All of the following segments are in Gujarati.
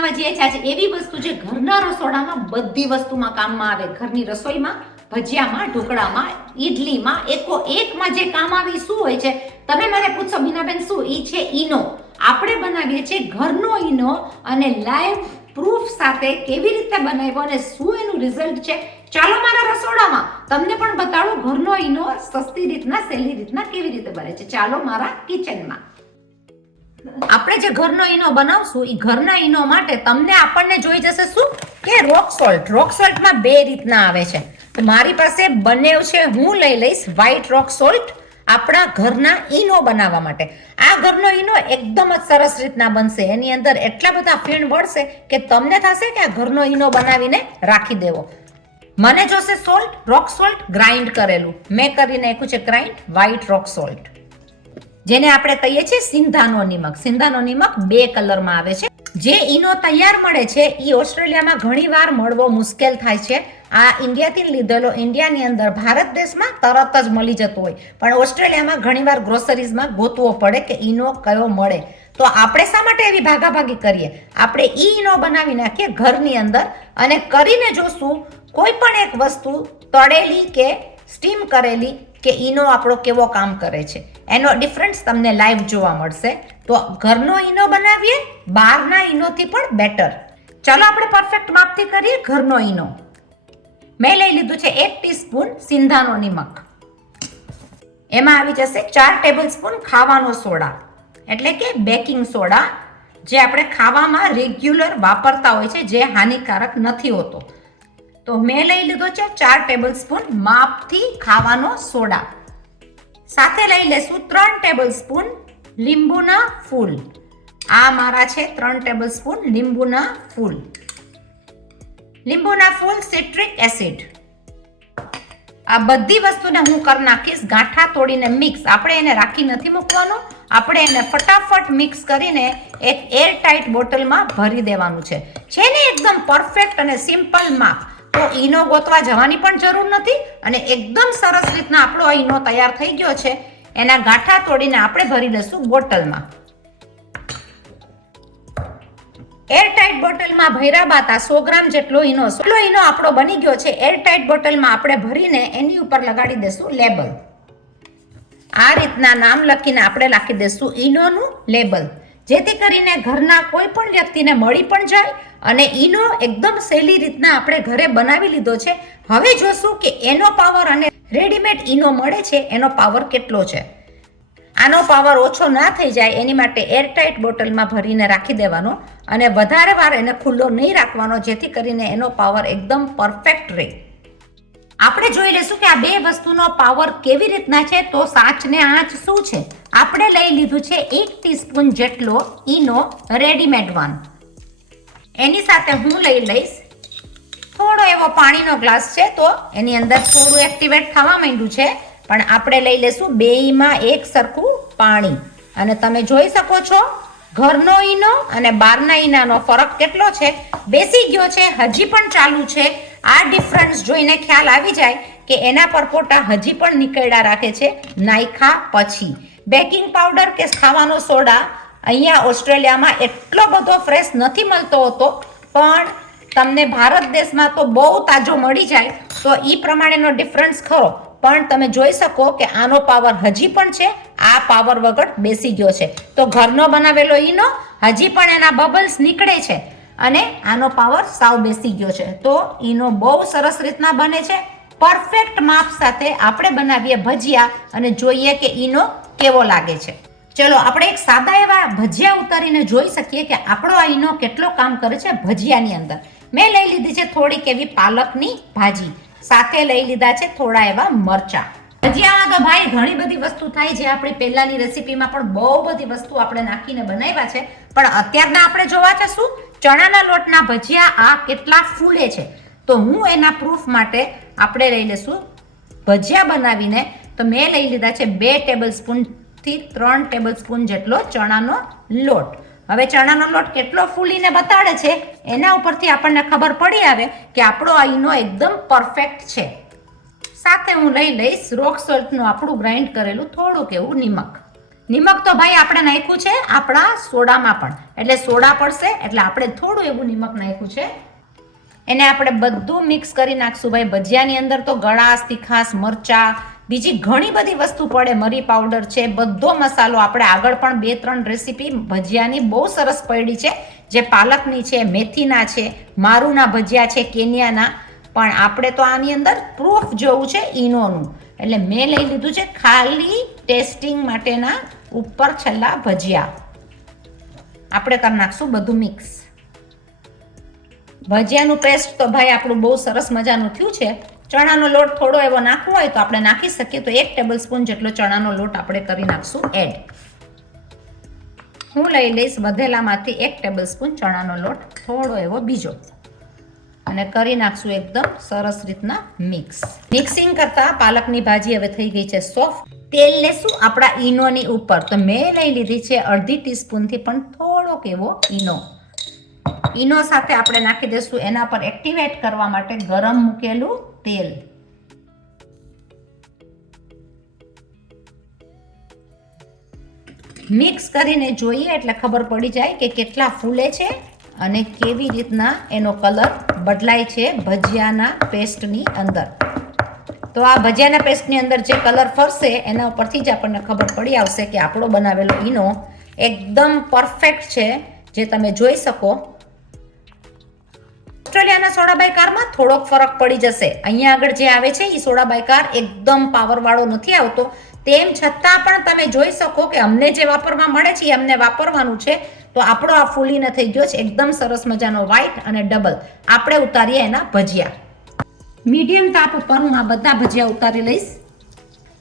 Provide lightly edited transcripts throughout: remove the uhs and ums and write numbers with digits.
બનાવવા જઈએ છીએ આજે એવી વસ્તુ જે ઘરના રસોડામાં બધી વસ્તુમાં કામમાં આવે. ઘરની રસોઈમાં, ભજીયામાં, ઢોકળામાં, ઈડલીમાં, એકમાં જે કામ આવે શું હોય છે? તમે મને પૂછો બીનાબેન શું? ઈ છે ઈનો. આપણે બનાવીએ છીએ ઘરનો ઈનો અને લાઈવ પ્રૂફ સાથે કેવી રીતે બનાવ્યો અને શું એનું રિઝલ્ટ છે. ચાલો મારા રસોડામાં તમને પણ બતાડું ઘરનો ઈનો સસ્તી રીતના, સહેલી રીતના કેવી રીતે બને છે. ચાલો મારા કિચનમાં. આપણે જે ઘરનો ઈનો બનાવશું એ ઘરના ઈનો માટે આપણને જોઈ જશે શું કે રોક સોલ્ટ. રોક સોલ્ટમાં બે રીતના આવે છે. તો મારી પાસે બનેવ છે, હું લઈ લઈશ વ્હાઈટ રોક સોલ્ટ આપણા ઘરના ઈનો બનાવવા માટે. આ ઘરનો ઈનો એકદમ જ સરસ રીતના બનશે. એની અંદર એટલા બધા ફીણ વળશે કે તમને થશે કે આ ઘરનો ઈનો બનાવીને રાખી દેવો. મને જોશે સોલ્ટ, રોક સોલ્ટ ગ્રાઇન્ડ કરેલું. મેં કરી નાખ્યું છે ગ્રાઇન્ડ વ્હાઈટ રોક સોલ્ટ, જેને આપણે કહીએ છીએ સિંધાનો નિમક. સિંધાનો નિમક 2 કલરમાં આવે છે. જે ઈનો તૈયાર મળે છે એ ઓસ્ટ્રેલિયામાં ઘણીવાર મળવો મુશ્કેલ થાય છે. આ ઇન્ડિયાથી લીધેલો ઇન્ડિયાની અંદર ભારત દેશમાં તરત જ મળી જતો હોય, પણ ઓસ્ટ્રેલિયામાં ઘણીવાર ગ્રોસરીઝમાં ગોતવો પડે કે ઈનો કયો મળે. તો આપણે શા માટે એવી ભાગાભાગી કરીએ? આપણે ઈનો બનાવી નાખીએ ઘરની અંદર અને કરીને જોશું કોઈ પણ એક વસ્તુ તળેલી કે સ્ટીમ કરેલી કે ઈનો આપણો કેવો કામ કરે છે. એનો ડિફરન્સ તમને લાઈવ જોવા મળશે. તો ઘરનો ઈનો બનાવીએ બહારના ઈનોથી પણ બેટર. ચાલો આપણે પરફેક્ટ માપથી કરીએ ઘરનો ઈનો. મેં લઈ લીધું છે 1 ટીસ્પૂન સિંધાનો નિમક. એમાં આવી જશે 4 ટેબલસ્પૂન ખાવાનો સોડા, એટલે કે બેકિંગ સોડા, જે આપણે ખાવામાં રેગ્યુલર વાપરતા હોય છે, જે હાનિકારક નથી હોતો. તો મેં લઈ લીધો છે 4 ટેબલસ્પૂન માપથી ખાવાનો સોડા. સાથે લઈ લેશું 3 ટેબલસ્પૂન લીંબુના ફૂલ. આ મારા છે 3 ટેબલસ્પૂન લીંબુના ફૂલ. લીંબુના ફૂલ, સિટ્રિક એસિડ. આ બધી વસ્તુને હું કરી નાખીશ ગાંઠા તોડીને મિક્સ. આપણે એને રાખી નથી મૂકવાનું, આપણે એને ફટાફટ મિક્સ કરીને એક એર ટાઈટ બોટલમાં ભરી દેવાનું છે. છે ને એકદમ પરફેક્ટ અને સિમ્પલ માપ. તો ઈનો ગોતવા જવાની પણ જરૂર નથી અને એકદમ સરસ રીતના આપણો આ ઈનો તૈયાર થઈ ગયો છે. એના ગાંઠા તોડીને આપણે ભરી લઈશું બોટલમાં. એરટાઇટ બોટલમાં ભર્યા બાદ 100 ગ્રામ જેટલો ઈનો આપણો બની ગયો છે. એરટાઇટ બોટલમાં આપણે ભરીને એની ઉપર લગાડી દેશું લેબલ. આ રીતના નામ લખીને આપણે લખી દેશું ઈનોનું લેબલ, જેથી કરીને ઘરના કોઈ પણ વ્યક્તિને મળી પણ જાય અને ઈનો એકદમ સહેલી રીતના આપણે ઘરે બનાવી લીધો છે. હવે જોશું કે એનો પાવર અને રેડીમેડ ઈનો મળે છે એનો પાવર કેટલો છે. આનો પાવર ઓછો ના થઈ જાય એની માટે એરટાઇટ બોટલમાં ભરીને રાખી દેવાનો અને વધારે વાર એને ખુલ્લો નહીં રાખવાનો, જેથી કરીને એનો પાવર એકદમ પરફેક્ટ રહે. આપણે જોઈ લઈશું કે આ બે વસ્તુનો પાવર કેવી રીતના છે. તો સાચ ને આંચ શું છે? આપણે લઈ લીધું છે 1 ટીસ્પૂન જેટલો ઈનો રેડીમેડ વન. એની સાથે હું લઈ લઈશ થોડો એવો પાણીનો ગ્લાસ છે. તો એની અંદર થોડું એક્ટિવેટ થવા માંડ્યું છે, પણ આપણે લઈ લેશું બેયમાં એક સરખું પાણી. અને તમે જોઈ શકો છો ઘરનો ઈનો અને બહારના ઈનાનો ફરક કેટલો છે. બેસી ગયો છે, હજી પણ ચાલુ છે. આ ડિફરન્સ જોઈને ખ્યાલ આવી જાય કે એના પરપોટા હજી પણ નીકળ્યા રાખે છે નાયખા પછી. બેકિંગ પાવડર કે ખાવાનો સોડા અહીંયા ઓસ્ટ્રેલિયામાં એટલો બધો ફ્રેશ નથી મળતો હોતો, પણ તમને ભારત દેશમાં તો બહુ તાજો મળી જાય. તો એ પ્રમાણેનો ડિફરન્સ ખરો, પણ તમે જોઈ શકો કે આનો પાવર હજી પણ છે, આ પાવર વગર બેસી ગયો છે. તો ઘરનો બનાવેલો ઈનો હજી પણ એના બબલ્સ નીકળે છે અને આનો પાવર સાવ બેસી ગયો છે. તો ઈનો બહુ સરસ રીતના બને છે. પરફેક્ટ માપ સાથે આપણે બનાવીએ ભજીયા અને જોઈએ કે ઈનો કેવો લાગે છે. ચલો આપણે એક સાદા એવા ભજીયા ઉતારીને જોઈ શકીએ કે આપણો આ ઈનો કેટલો કામ કરે છે ભજીયાની અંદર. મેં લઈ લીધી છે થોડીક એવી પાલકની ભાજી, સાથે લઈ લીધા છે થોડા એવા મરચા. ભજીયામાં તો ભાઈ ઘણી બધી વસ્તુ થાય છે. આપણી પહેલાની રેસીપીમાં પણ બહુ બધી વસ્તુ આપણે નાખીને બનાવ્યા છે, પણ અત્યારના આપણે જોવા છે શું ચણાના લોટના ભજીયા આ કેટલા ફૂલે છે. તો હું એના પ્રૂફ માટે આપણે લઈ લેશું ભજીયા બનાવીને. તો મેં લઈ લીધા છે 2 ટેબલસ્પૂન થી 3 ટેબલસ્પૂન જેટલો ચણાનો લોટ. હવે ચણાનો લોટ કેટલો ફૂલીને બતાડે છે એના ઉપરથી આપણને ખબર પડી આવે કે આપણો આ ઈનો એકદમ પરફેક્ટ છે. સાથે હું લઈ લઈશ રોક સોલ્ટનું આપણું ગ્રાઇન્ડ કરેલું થોડુંક એવું નિમક. નિમક તો ભાઈ આપણે નાખ્યું છે આપણા સોડામાં પણ, એટલે સોડા પડશે એટલે આપણે થોડું એવું નિમક નાખ્યું છે. એને આપણે બધું મિક્સ કરી નાખશું ભાઈ. ભજીયાની અંદર તો ગળાશ, તીખાશ, મરચા, બીજી ઘણી બધી વસ્તુ પડે, મરી પાવડર છે, બધો મસાલો. આપણે આગળ પણ 2-3 રેસીપી ભજીયાની બહુ સરસ પડી છે, જે પાલકની છે, મેથીના છે, મારુના ભજીયા છે, કેન્યાના. પણ આપણે તો આની અંદર પ્રૂફ જોવું છે ઈનોનું, એટલે મેં લઈ લીધું છે ખાલી ટેસ્ટિંગ માટેના ઉપર છેલ્લા ભજીયા. આપણે કરી નાખશું બધું મિક્સ. ભજીયાનું પેસ્ટ તો ભાઈ આપણું બહુ સરસ મજાનું થયું છે. ચણાનો લોટ થોડો એવો નાખવો હોય તો આપણે નાખી શકીએ, તો 1 ટેબલસ્પૂન જેટલો ચણાનો લોટ આપણે કરી નાખશું એડ. હું લઈ લઈશ વધેલામાંથી 1 ટેબલસ્પૂન ચણાનો લોટ, થોડો એવો બીજો, અને કરી નાખશું એકદમ સરસ રીતના મિક્સ. મિક્સિંગ કરતા પાલકની ભાજી હવે થઈ ગઈ છે સોફ્ટ. તેલ લેશું આપણા ઈનોની ઉપર, તો મેં લઈ લીધી છે 1/2 ટીસ્પૂનથી પણ થોડોક એવો ઈનો. ઈનો સાથે આપણે નાખી દઈશું એના પર એક્ટિવેટ કરવા માટે ગરમ મૂકેલું તેલ. મિક્સ કરીને જોઈએ એટલે ખબર પડી જાય કે કેટલા ફૂલે છે અને કેવી રીતના એનો કલર બદલાય છે ભજીયાના પેસ્ટની અંદર. તો આ ભજીયાના પેસ્ટની અંદર જે કલર ફરશે એના ઉપરથી જ આપણને ખબર પડી આવશે કે આપણો બનાવેલો ઈનો એકદમ પરફેક્ટ છે, જે તમે જોઈ શકો. ઓસ્ટ્રેલિયાના સોડા બાયકારમાં થોડોક ફરક પડી જશે. અહીંયા આગળ જે આવે છે એ સોડા બાયકાર એકદમ પાવરવાળો નથી આવતો, તેમ છતાં પણ તમે જોઈ શકો કે અમને જે વાપરવા મળે છે એ અમને વાપરવાનું છે. તો આપણો આ ફૂલીને થઈ ગયો છે એકદમ સરસ મજાનો વ્હાઈટ અને ડબલ. આપણે ઉતારીએ એના ભજીયા. મીડિયમ તાપ ઉપર હું આ બધા ભજીયા ઉતારી લઈશ.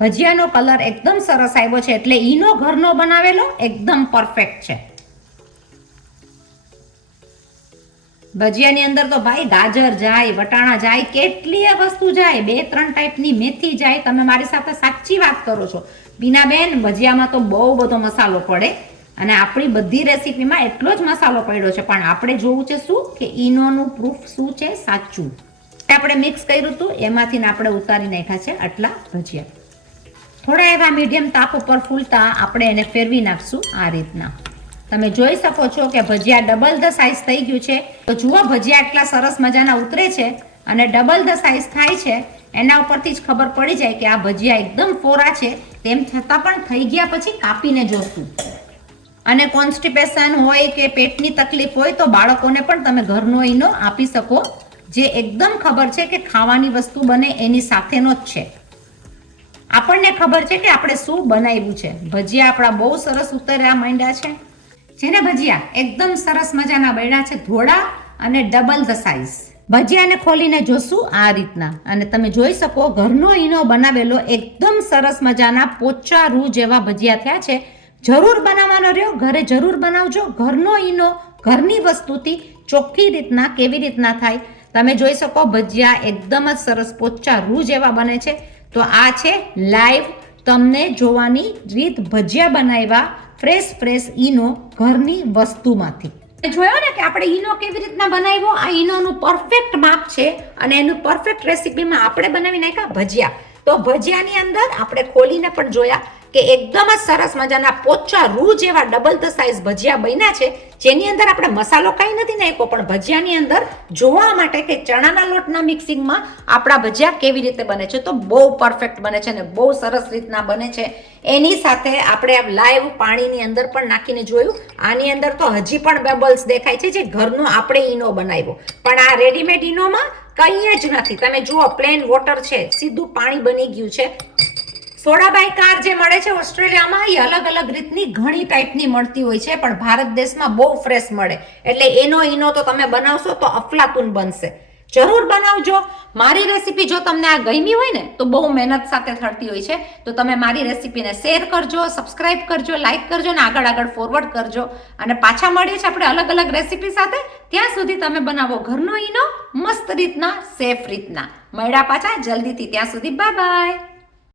ભજીયાનો કલર એકદમ સરસ આવ્યો છે, એટલે ઈનો ઘરનો બનાવેલો એકદમ પરફેક્ટ છે. ભજીયાની અંદર તો ભાઈ ગાજર જાય, વટાણા જાય, કેટલીય વસ્તુ જાય, 2-3 ટાઈપની મેથી જાય. તમે મારી સાથે સાચી વાત કરો છો બીનાબેન, ભજીયામાં તો બહુ બધો મસાલો પડે, અને આપણી બધી રેસીપીમાં એટલો જ મસાલો પડ્યો છે. પણ આપણે જોવું છે શું કે ઈનોનું પ્રૂફ શું છે સાચું. આપણે મિક્સ કર્યું હતું એમાંથી આપણે ઉતારી નાખ્યા છે આટલા ભજીયા. થોડા એવા મીડિયમ તાપ ઉપર ફૂલતા આપણે એને ફેરવી નાખશું આ રીતના. તમે જોઈ શકો છો કે ભજીયા ડબલ ધ સાઇઝ થઈ ગયું છે. તો જુઓ ભજીયા એટલા સરસ મજાના ઉતરે છે અને ડબલ ધ સાઇઝ થાય છે, એના ઉપરથી જ ખબર પડી જાય કે આ ભજીયા એકદમ ફોરા છે. તેમ છતાં પણ થઈ ગયા પછી કાપીને જોશું. અને કોન્સ્ટિપેશન હોય કે પેટની તકલીફ હોય તો બાળકોને પણ તમે ઘરનો ઈનો આપી શકો, જે એકદમ ખબર છે કે ખાવાની વસ્તુ બને એની સાથેનો જ છે. આપણને ખબર છે કે આપણે શું બનાવ્યું છે. ભજીયા આપણા બહુ સરસ ઉતર્યા માંડ્યા છે. જેને ભજીયા એકદમ સરસ મજાના બન્યા છે, ધોળા અને ડબલ ધ સાઇઝ. ભજીયાને ખોલીને જોશું આ રીતના, અને તમે જોઈ શકો ઘરનો ઈનો બનાવેલો એકદમ સરસ મજાના પોચા રૂ જેવા ભજીયા થયા છે. જરૂર બનાવવાનો રહ્યો, ઘરે જરૂર બનાવજો. ઘરનો ઈનો ઘરની વસ્તુથી ચોખ્ખી રીતના કેવી રીતના થાય તમે જોઈ શકો. ભજીયા એકદમ જ સરસ પોચા રૂ જેવા બને છે. તો આ છે લાઈવ તમને જોવાની રીત, ભજીયા બનાવ્યા ફ્રેશ ઈનો ઘરની વસ્તુમાંથી. જોયો ને કે આપણે ઈનો કેવી રીતના બનાવ્યો. આ ઈનોનું પરફેક્ટ માપ છે અને એનું પરફેક્ટ રેસીપીમાં આપણે બનાવી નાખ્યા ભજીયા. તો ભજીયાની અંદર આપણે ખોલીને પણ જોયા કે એકદમ જ સરસ મજાના પોચા રૂ જેવા ડબલ ધ સાઇઝ ભજીયા બન્યા છે, જેની અંદર આપણે મસાલો કાંઈ નથી નાખ્યો, પણ ભજીયાની અંદર જોવા માટે કે ચણાના લોટના મિક્સિંગમાં આપણા ભજીયા કેવી રીતે બને છે. તો બહુ પરફેક્ટ બને છે અને બહુ સરસ રીતના બને છે. એની સાથે આપણે લાઈવ પાણીની અંદર પણ નાખીને જોયું. આની અંદર તો હજી પણ બબલ્સ દેખાય છે, જે ઘરનો આપણે ઈનો બનાવ્યો. પણ આ રેડીમેડ ઈનોમાં કંઈ જ નથી. તમે જુઓ પ્લેન વોટર છે, સીધું પાણી બની ગયું છે. સોડા બાયકાર જે મળે છે ઓસ્ટ્રેલિયામાં એ અલગ અલગ રીતની ઘણી ટાઈપની મળતી હોય છે, પણ ભારત દેશમાં બહુ ફ્રેશ મળે. એટલે એનો ઈનો તો તમે બનાવશો તો અફલાતુન બનશે. જરૂર બનાવજો. મારી રેસીપી જો તમને આ ગમી હોય ને તો બહુ મહેનત સાથે થતી હોય છે, તો તમે મારી રેસીપીને શેર કરજો, સબસ્ક્રાઇબ કરજો, લાઇક કરજો અને આગળ ફોરવર્ડ કરજો. અને પાછા મળીએ છીએ આપણે અલગ અલગ રેસીપી સાથે. ત્યાં સુધી તમે બનાવો ઘરનો ઈનો મસ્ત રીતના, સેફ રીતના. મળ્યા પાછા જલ્દીથી. ત્યાં સુધી બાય બાય.